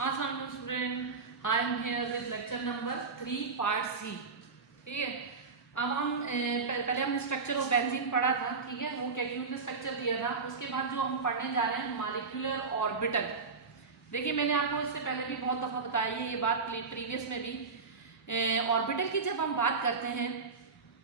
अस्सलाम student, I am here with lecture number 3 part C. ठीक है, अब हम पहले हमने स्ट्रक्चर ऑफ बेंजीन पढ़ा था। ठीक है, वो कैल्कुलर स्ट्रक्चर दिया था। उसके बाद जो हम पढ़ने जा रहे हैं मॉलिक्यूलर ऑर्बिटल। देखिए, मैंने आपको इससे पहले भी बहुत दफा बताई है ये बात, प्रीवियस में भी। ऑर्बिटल की जब हम बात करते हैं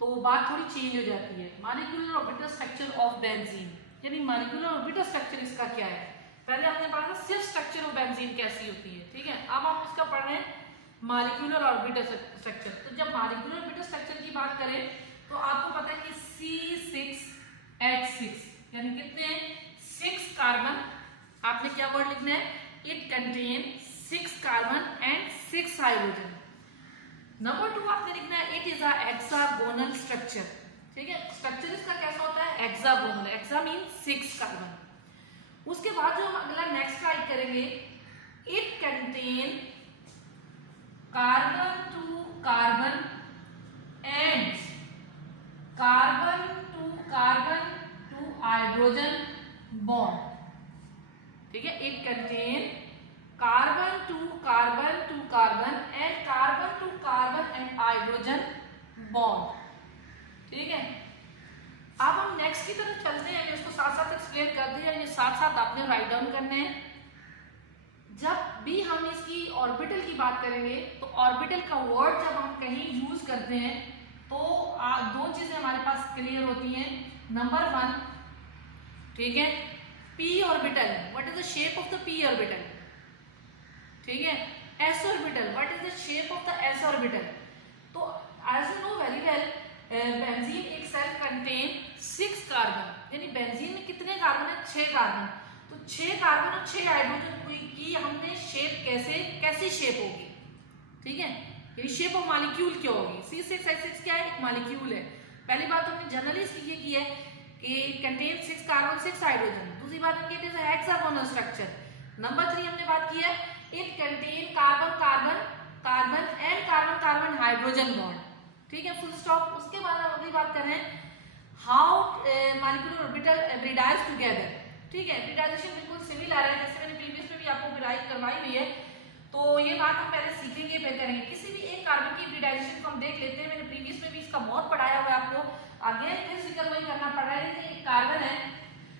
तो बात थोड़ी चेंज हो जाती है। Molecular orbital structure of benzene, यानी मॉलिक्यूलर ऑर्बिटल स्ट्रक्चर इसका क्या है। पहले हमने पढ़ा था सिर्फ स्ट्रक्चर ऑफ बेंजीन कैसी होती है। ठीक है, अब हम इसका पढ़ रहे हैं मॉलिक्यूलर ऑर्बिटल स्ट्रक्चर। तो जब मॉलिक्यूलर ऑर्बिटल स्ट्रक्चर की बात करें तो आपको पता है कि C6H6 यानी कितने 6 कार्बन। आपने क्या वर्ड लिखना है, it contain 6 carbon and 6 hydrogen. Number 2 आपने लिखना है it is a hexagonal structure. ठीक है, स्ट्रक्चर इसका कैसा होता है, हेक्सागोनल। Hexa mean 6 carbon. उसके बाद जो हम अगला नेक्स्ट राइट करेंगे, it contain carbon to carbon and carbon to hydrogen bond. ठीक है, it contain carbon to carbon and carbon and hydrogen bond. ठीक है, अब हम नेक्स्ट की तरफ चलते हैं। इसको साथ साथ एक्सप्लेन कर दिया, ये साथ साथ आपने राइट डाउन करने हैं। जब भी हम इसकी ऑर्बिटल की बात करेंगे तो ऑर्बिटल का वर्ड जब हम कहीं यूज करते हैं तो दो चीजें हमारे पास क्लियर होती हैं। नंबर 1, ठीक है, P orbital, what is the shape of the P orbital. ठीक है, S orbital, what is the shape of the S orbital. तो as you know very well, benzene एक सेल्फ कंटेन 6 कार्बन, यानी benzene में कितने carbon है, 6 carbon. तो 6 carbon और 6 हाइड्रोजन की हमने शेप कैसी शेप होगी। ठीक है, ये शेप ऑफ मॉलिक्यूल क्या होगी। C6H6 क्या है, एक मॉलिक्यूल है। पहली बात तो हमने जनरली ये की है कि कंटेन 6 कार्बन 6 हाइड्रोजन। दूसरी बात it is a hexagonal structure. Number 3 हमने बात की है it contain carbon and carbon hydrogen bond. ठीक है, फुल स्टॉप। उसके बाद हम अगली बात कर रहे हैं how molecular orbital hybridize together. ठीक है, हाइब्रिडाइजेशन बिल्कुल सिमिलर आ रहा है, जैसे मैंने प्रीवियस में भी आपको हाइब्रिडाइज करवाई हुई है। तो ये बात हम पहले सीखेंगे, फिर करेंगे। किसी भी एक कार्बन की हाइब्रिडाइजेशन को हम देख लेते हैं। मैंने प्रीवियस में भी इसका बहुत पढ़ाया हुआ है आपको, आगे फिर जिक्र वही करना पड़ रहा है कि एक कार्बन है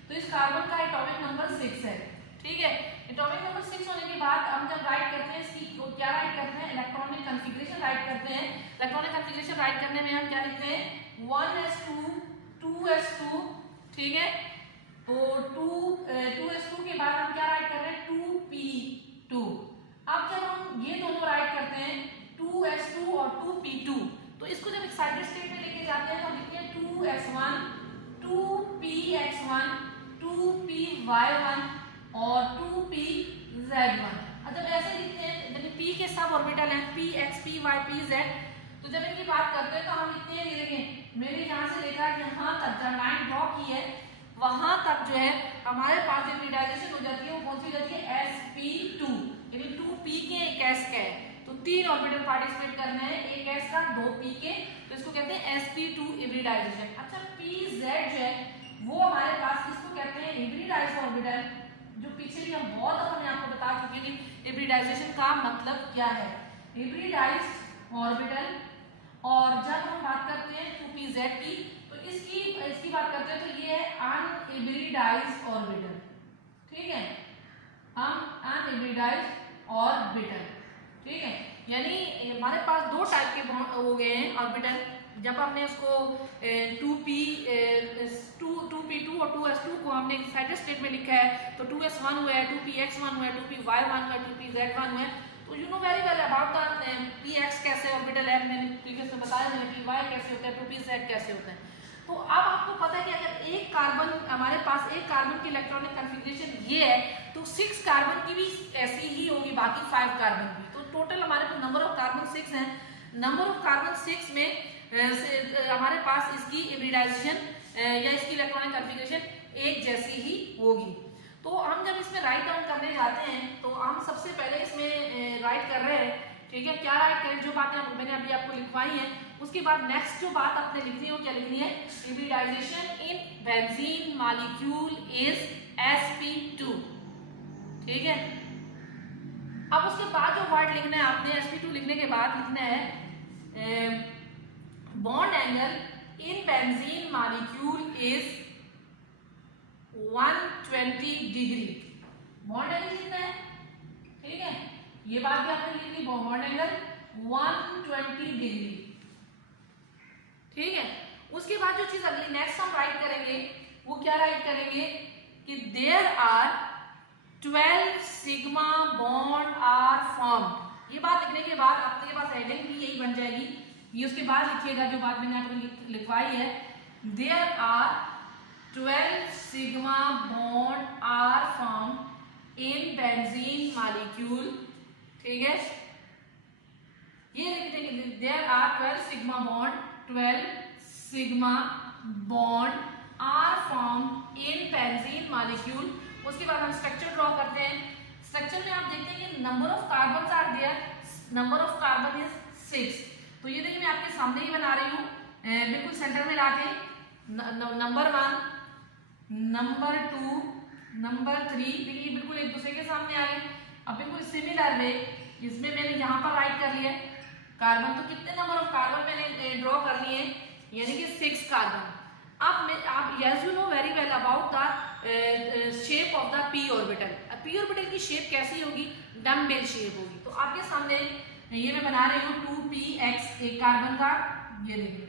तो इस कार्बन का एटॉमिक नंबर 6 है। ठीक है, एटॉमिक नंबर 6 होने के बाद हम जब राइट करते हैं इसकी क्या राइट करते हैं, इलेक्ट्रॉनिक कॉन्फ़िगरेशन राइट करते हैं। इलेक्ट्रॉनिक कॉन्फ़िगरेशन राइट करने में हम क्या लिखते हैं, 1s2 2s2। ठीक है, तो 2s2 के बाद हम क्या राइट कर रहे हैं, 2p2। अब जब हम ये दोनों राइट करते हैं 2s2 और 2p2, तो इसको जब एक्साइटेड स्टेट में लेके जाते हैं तो लिखते हैं 2s1 2px1 2py1 और 2pz1। जब ऐसे लिखते हैं, यानी p के सब ऑर्बिटल हैं px py pz, तो जब इनकी बात करते हैं तो हम लिखते हैं, ये देखें मैंने यहाँ से लेकर यहाँ तक जब लाइन ड्रॉ की है वहां तक जो है हमारे पास जो हाइब्रिडाइजेशन हो जाती है वो कौन सी हो जाती है, sp2, यानी 2p के एक s का है। तो 3 ऑर्बिटल पार्टिसिपेट करने हैं, एक s का 2p के, तो इसको कहते हैं sp2 हाइब्रिडाइजेशन। अच्छा, pz जो है वो हमारे पास इसको कहते हैं हाइब्रिडाइज्ड ऑर्बिटल, जो पीछे भी हम बहुत दफा मैं आपको बता चुकी थी हाइब्रिडाइजेशन का मतलब क्या है, हाइब्रिडाइज्ड ऑर्बिटल। और जब हम बात करते हैं 2pz की तो इसकी बात करते हैं तो ये है अनहाइब्रिडाइज्ड ऑर्बिटल। ठीक है, हम अनहाइब्रिडाइज्ड ऑर्बिटल। ठीक है, यानी हमारे पास 2 टाइप के हो गए हैं ऑर्बिटल। जब हमने उसको 2p2 और 2s2 को हमने एक्साइटेड स्टेट में लिखा है तो 2s1 हुआ है, 2px1 हुआ है, 2py1 हुआ है, 2pz1 हुआ है। तो you know very well about the px कैसे ऑर्बिटल है, मैंने प्रीवियस में बताया है, py कैसे होता है, 2pz कैसे होता है। तो अब आपको पता है कि अगर एक कार्बन हमारे पास एक कार्बन की इलेक्ट्रॉनिक कॉन्फ़िगरेशन ये है तो 6 कार्बन की भी ऐसी ही होगी, बाकी 5 कार्बन की। तो टोटल हमारे पास नंबर ऑफ कार्बन 6 हैं। नंबर ऑफ कार्बन 6 में हमारे पास इसकी हाइब्रिडाइजेशन या इसकी इलेक्ट्रॉनिक कॉन्फ़िगरेशन एक जैसी ही होगी। तो हम जब इसमें राइट डाउन करने जाते हैं तो हम सबसे पहले इसमें राइट कर रहे हैं। ठीक है, क्या राइट करें, जो बातें मैंने अभी आपको लिखवाई हैं। उसके बाद नेक्स्ट जो बात आपने लिखनी है वो क्या लिखनी है, hybridization in benzene molecule is sp2। ठीक है, अब बाद जो वर्ड लिखना है आपने sp2 लिखने के बाद लिखना है bond angle in benzene molecule is 120 degree. Bond angle कितना है, ठीक है, ये बात भी आपने लिखनी, बॉन्ड एंगल 120 डिग्री, ठीक है। उसके बाद जो चीज अगली नेक्स्ट हम राइट करेंगे वो क्या राइट करेंगे कि there are 12 sigma bond are formed. ये बात लिखने के बाद आपके पास हेडिंग भी यही बन जाएगी, ये उसके बाद लिखिएगा जो बात मैंने आपको लिखवाई है, there are 12 sigma bond are formed in benzene molecule, ठीक है, ये लिख देंगे there are 12 sigma bond, 12 sigma bond are formed in benzene molecule. उसके बाद हम स्ट्रक्चर ड्रॉ करते हैं। स्ट्रक्चर में आप देखते हैं कि number of carbon are there, number of carbon is 6। तो ये देखिए मैं आपके सामने ही बना रही हूँ, बिल्कुल सेंटर में लाके नंबर 1, नंबर 2, नंबर 3, देखिए बिल्कुल एक दूसरे के सामने आ गए। अब बिल्कुल सिमिलर वे इसमें मैंने यहाँ पर राइट कर लिया कार्बन, तो कितने नंबर ऑफ कार्बन मैंने ड्रॉ कर लिए हैं, यानी कि 6 कार्बन। अब मैं आप as you know very well about the shape of the P orbital. P orbital की शेप कैसी होगी, डम्बेल शेप होगी। तो आपके सामने ये मैं बना रही हूँ 2px एक कार्बन का, ये देखिए,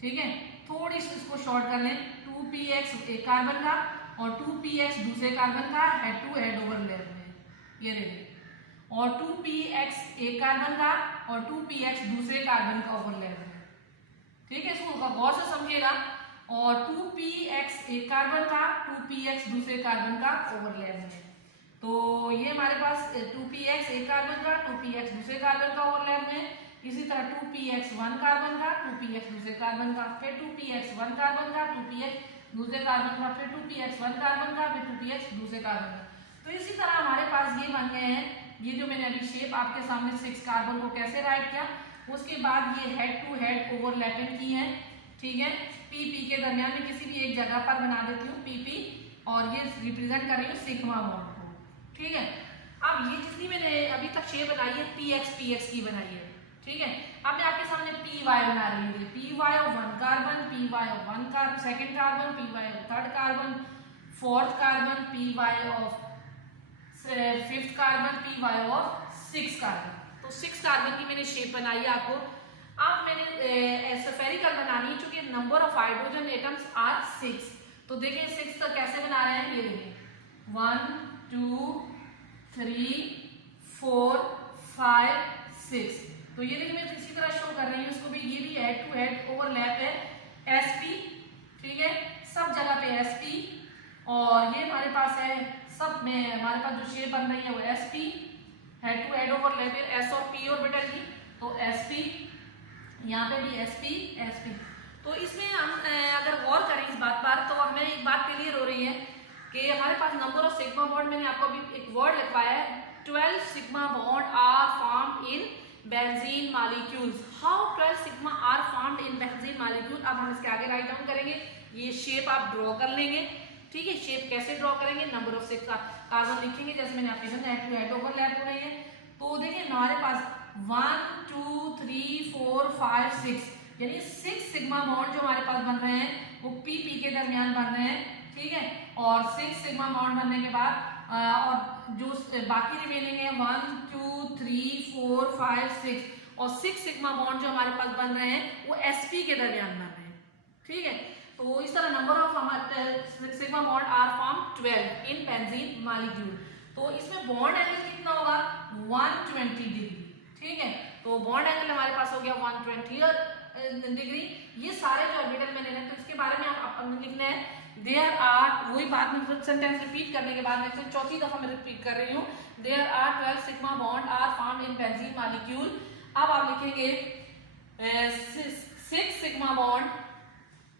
ठीक है, थोड़ी सी इसको शॉर्ट कर लें, 2px एक कार्बन का और 2px दूसरे कार्बन का हेड टू हेड ओवरलैप में, ये देखिए, और 2px एक कार्बन का और 2px दूसरे कार्बन का ओवरलैप में, ठीक है, इसको गौर से समझिएगा। और 2px एक कार्बन का, 2px दूसरे कार्बन का ओवरलैप में। तो ये हमारे पास 2px एक कार्बन का, 2px दूसरे कार्बन का ओवरलैप में। इसी तरह 2px 1 कार्बन का, 2px दूसरे कार्बन का, फिर 2px 1 कार्बन का, 2px दूसरे कार्बन का, फिर 2px 1 कार्बन का, फिर 2px दूसरे कार्बन का। तो इसी तरह हमारे पास ये बन गए हैं, ये जो मैंने अभी शेप आपके सामने 6 कार्बन को कैसे राइट किया। उसके बाद ये हेड टू हेड ओवरलैपिंग की है, ठीक है, पी पी के दरमियान में किसी भी एक जगह पर बना देती हूँ पी पी, और ये रिप्रेजेंट कर रही हूँ सिग्मा बॉन्ड को, ठीक है। अब ये जितनी मैंने अभी तक शेप बनाई है px की बनाई है, ठीक है। अब मैं आपके सामने py बना रही हूँ, py of 1 carbon, py of 1 carbon second carbon, py of 3rd carbon, 4th carbon, py of 5th carbon, py of 6th carbon. तो 6 कार्बन की मैंने शेप बनाई है आपको। अब मैंने स्फेरिकल बनानी है, चूंकि number of hydrogen atoms are 6। तो देखिए 6 तक कैसे बना रहे हैं, ये देखिए 1 2 3 4 5 6। तो ये देखिए मैं इसी तरह शो कर रही हूँ इसको भी, ये भी हेड टू हेड ओवरलैप है sp, ठीक है, सब जगह पे sp। और ये हमारे पास है सब में हमारे पास जो शेप बन रही है वो sp, head to head overlap है s और p ऑर्बिटल की। तो sp, यहाँ पे भी sp। तो इसमें हम अगर गौर करें इस बात पर तो हमें एक बात क्लियर हो रही है कि हमारे पास नंबर ऑफ सिग्मा बॉन्ड, मैंने आपको अभी एक वर्ड लिखवाया है, 12 sigma bond are formed in benzene molecules. How 12 sigma are formed in benzene molecule. अब हम इसके आगे राइट डाउन करेंगे, ये शेप आप ड्रॉ कर लेंगे, ठीक है। शेप कैसे ड्रॉ करेंगे, नंबर ऑफ 6 कार्बन लिखेंगे, जैसे मैंने आपके साथ हेड टू हेड ओवरलैप हो रही है। तो देखिए हमारे पास 1 2 3 4 5 6, यानी 6 सिग्मा बॉन्ड जो हमारे पास बन रहे हैं वो पी पी के दरमियान बन रहे हैं, ठीक है। और 6 सिग्मा बॉन्ड बनने के बाद और जो बाकी रिमेनिंग है 1 2 3 4 5 6, और 6 सिग्मा बॉन्ड जो हमारे पास बन रहे हैं वो sp के दरमियान बन रहे हैं, ठीक है। तो इस तरह नंबर ऑफ हमारे sigma bond are form 12 in benzene molecule. तो इसमें बॉन्ड एंगल कितना होगा, 120 डिग्री, ठीक है। तो बॉन्ड एंगल हमारे पास हो गया 120 डिग्री। ये सारे जो ऑर्बिटल मैंने लिखे, तो इसके बारे में आप लिखना है देयर आर, वही बात में सेंटेंस रिपीट करने के बाद मैं चौथी दफा मैं रिपीट कर रही हूँ, there are 12 sigma bond are formed in benzene molecule. अब आप लिखेंगे 6 सिग्मा बॉन्ड,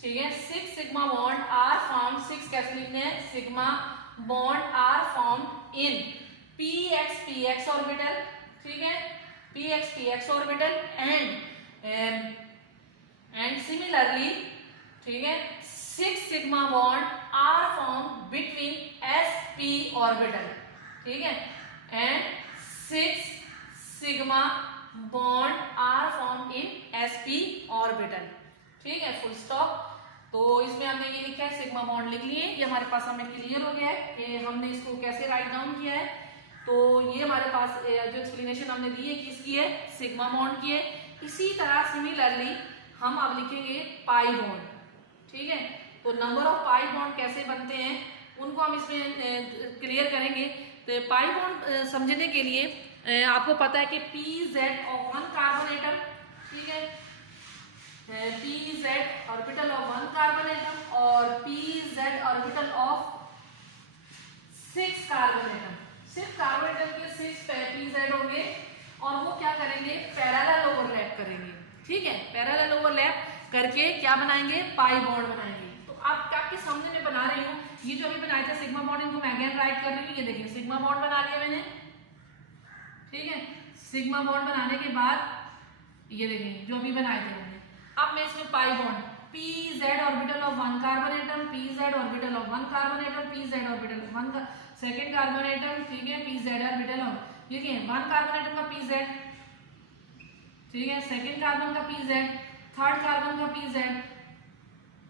ठीक है, 6 सिग्मा बॉन्ड आर फॉर्म्ड, 6 कैसे लिखने हैं, sigma bond are formed in px orbital, ठीक है, px ऑर्बिटल एंड सिमिलरली, ठीक है, 6 sigma bond are formed between sp orbital, ठीक है, and 6 sigma bond are form in sp orbital. ठीक है, फुल स्टॉप। तो इसमें हमने ये लिखा है सिग्मा बॉन्ड लिख लिए, ये हमारे पास हमें क्लियर हो गया है कि हमने इसको कैसे राइट डाउन किया है। तो ये हमारे पास जो एक्सप्लेनेशन हमने दी है किसकी है, सिग्मा बॉन्ड की है। इसी तरह सिमिलरली हम अब लिखेंगे पाई बॉन्ड। ठीक है, तो नंबर ऑफ पाई बॉन्ड कैसे बनते हैं उनको हम इसमें क्लियर करेंगे। तो पाई बॉन्ड समझने के लिए आपको पता है कि pz of one carbon atom, ठीक है, pz orbital of one carbon atom और pz orbital of 6 carbon atom. सिर्फ कार्बन एटम के 6 pz होंगे और वो क्या करेंगे, पैरेलल ओवरलैप करेंगे। ठीक है, पैरेलल ओवरलैप करके क्या बनाएंगे, पाई बॉन्ड बनाएंगे। तो आपके सामने मैं बना रही हूँ, ये जो अभी बनाया था सिग्मा बॉन्ड, इनको मैं अगेन राइट कर रही हूँ। ये देखिए सिग्मा बॉन्ड बना लिया मैंने। ठीक है, सिग्मा बॉन्ड बनाने के बाद ये देखिए जो अभी बनाए थे मैंने। अब मैं इसमें pi bond pz orbital of one carbon atom, pz orbital of one carbon atom, pz orbital of one second carbon atom. ठीक है, pz ऑर्बिटल ऑफ, देखिए वन कार्बन एटम का pz, ठीक है, सेकेंड कार्बन का pz, थर्ड कार्बन का pz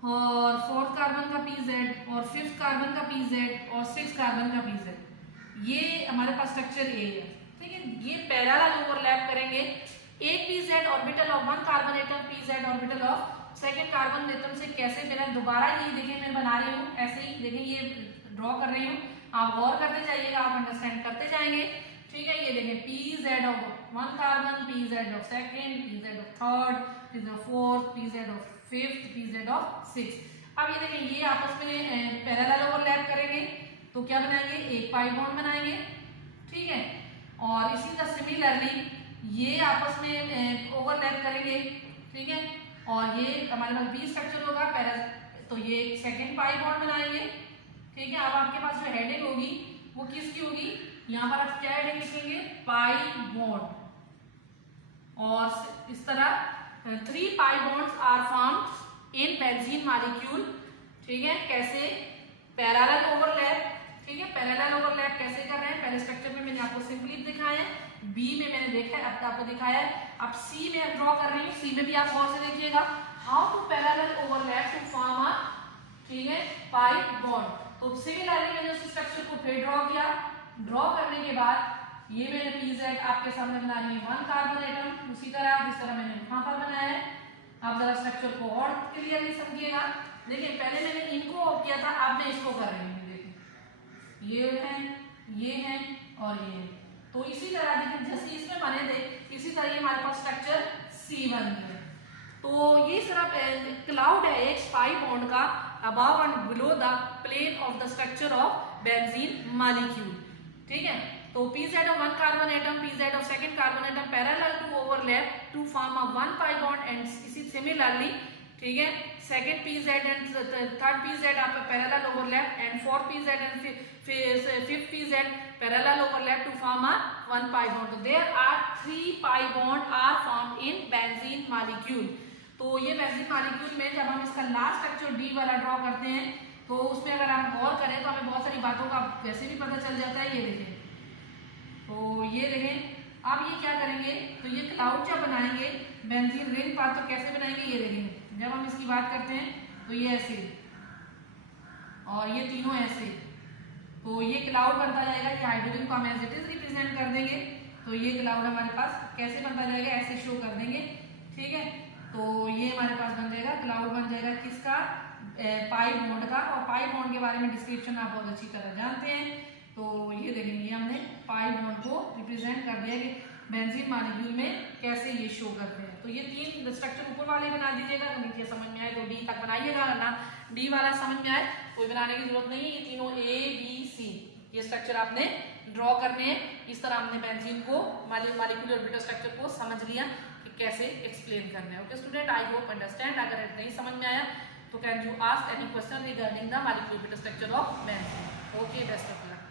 और fourth carbon का pz और फिफ्थ कार्बन का pz और सिक्स कार्बन का pz। ये हमारे पास स्ट्रक्चर ए है। ठीक है, ये पैरेलल ओवरलैप करेंगे। एक pz orbital of one carbon atom pz orbital of second carbon atom से कैसे मिला, दोबारा ये देखिए मैं बना रही हूँ, ऐसे ही देखिए ये ड्रॉ कर रही हूँ, आप गौर करते जाइएगा, आप अंडरस्टैंड करते जाएंगे। ठीक है, ये देखें pz of one carbon, pz of second, pz of third, pz of fourth, pz of fifth, pz of six. अब ये देखें ये आपस में पैरेलल ओवरलैप करेंगे तो क्या बनाएंगे, एक पाई बॉन्ड बनाएंगे। ठीक है, और इसी तरह सिमिलरली ये आपस में ओवरलैप करेंगे। ठीक है, और ये हमारे पास बी स्ट्रक्चर होगा तो ये सेकेंड पाई बॉन्ड बनाएंगे। ठीक है, अब आपके पास जो हेडिंग होगी वो किसकी होगी, यहाँ पर आप क्या हेडिंग लिखेंगे, पाई बॉन्ड। और इस तरह 3 pi bonds are formed in benzene molecule. ठीक है, कैसे, पैरेलल ओवरलैप। ठीक है, पैरेलल ओवरलैप कैसे कर रहे हैं, पहले स्ट्रक्चर में मैंने आपको सिंपली दिखाया है, बी में मैंने देखा है, अब आपको दिखाया है। अब सी में हम ड्रॉ कर रही हूँ, सी में भी आप गौर से देखिएगा, how to parallel overlap to form a, ठीक है, पाई बॉन्ड। तो सिमिलरली मैंने उस स्ट्रक्चर को फिर ड्रॉ किया। ड्रॉ करने के बाद ये मैंने pz आपके सामने बना रही है वन कार्बन एटम, उसी तरह जिस तरह मैंने वहां पर बनाया है। आप जरा स्ट्रक्चर को और क्लियरली समझिएगा। देखिए पहले मैंने इनको किया था, अब मैं इसको कर रही हूँ। देखिए ये है और ये है। तो इसी तरह देखिए जैसे इसमें बने थे इसी तरह ये हमारे पास स्ट्रक्चर C1 है। तो ये सिर्फ क्लाउड है एक पाई बॉन्ड का above and below the plane of the structure of benzene molecule. ठीक है, तो pz of one carbon atom, pz of second carbon atom parallel to overlap to form a one pi bond and इसी similarly, ठीक है, second pz and third pz आप parallel overlap and fourth pz and fifth pz parallel overlap to form a one pi bond. So there are 3 pi bond are formed in benzene molecule. तो ये benzene molecule में जब हम इसका last structure D वाला draw करते हैं तो उसमें अगर हम गौर करें तो हमें बहुत सारी बातों का वैसे भी पता चल जाता है। ये देखें, तो ये देखें अब ये क्या करेंगे, तो ये क्लाउड जब बनाएंगे बेंजीन रिंग पाथ तो कैसे बनाएंगे, ये देखें जब हम इसकी बात करते हैं तो ये ऐसे और ये तीनों ऐसे, तो ये क्लाउड बनता जाएगा। ये हाइड्रोजन को हम एज इट इज रिप्रेजेंट कर देंगे, तो ये क्लाउड हमारे पास कैसे बनता जाएगा, ऐसे शो कर देंगे। ठीक है, तो ये हमारे पास बन जाएगा, क्लाउड बन जाएगा किसका, पाई बॉन्ड का। और पाई बॉन्ड के बारे में डिस्क्रिप्शन आप बहुत अच्छी तरह जानते हैं। तो ये देखेंगे हमने पाई बॉन्ड को रिप्रेजेंट कर दिया कि बेंजीन मॉलिक्यूल में कैसे ये शो करते हैं। तो ये 3 स्ट्रक्चर ऊपर वाले बना दीजिएगा, नीचे समझ में आए तो डी तक बनाइएगा, वरना डी वाला समझ में आए कोई बनाने की जरूरत नहीं है। ये तीनों ए बी सी ये स्ट्रक्चर आपने ड्रॉ करने हैं। इस तरह हमने बेंजीन को मॉलिक्यूलर ऑर्बिटल स्ट्रक्चर को समझ लिया कि कैसे एक्सप्लेन करना है। Okay student, I hope understand. अगर नहीं समझ में आया तो can you ask any question regarding the molecular orbital structure of benzene. Okay, best of luck.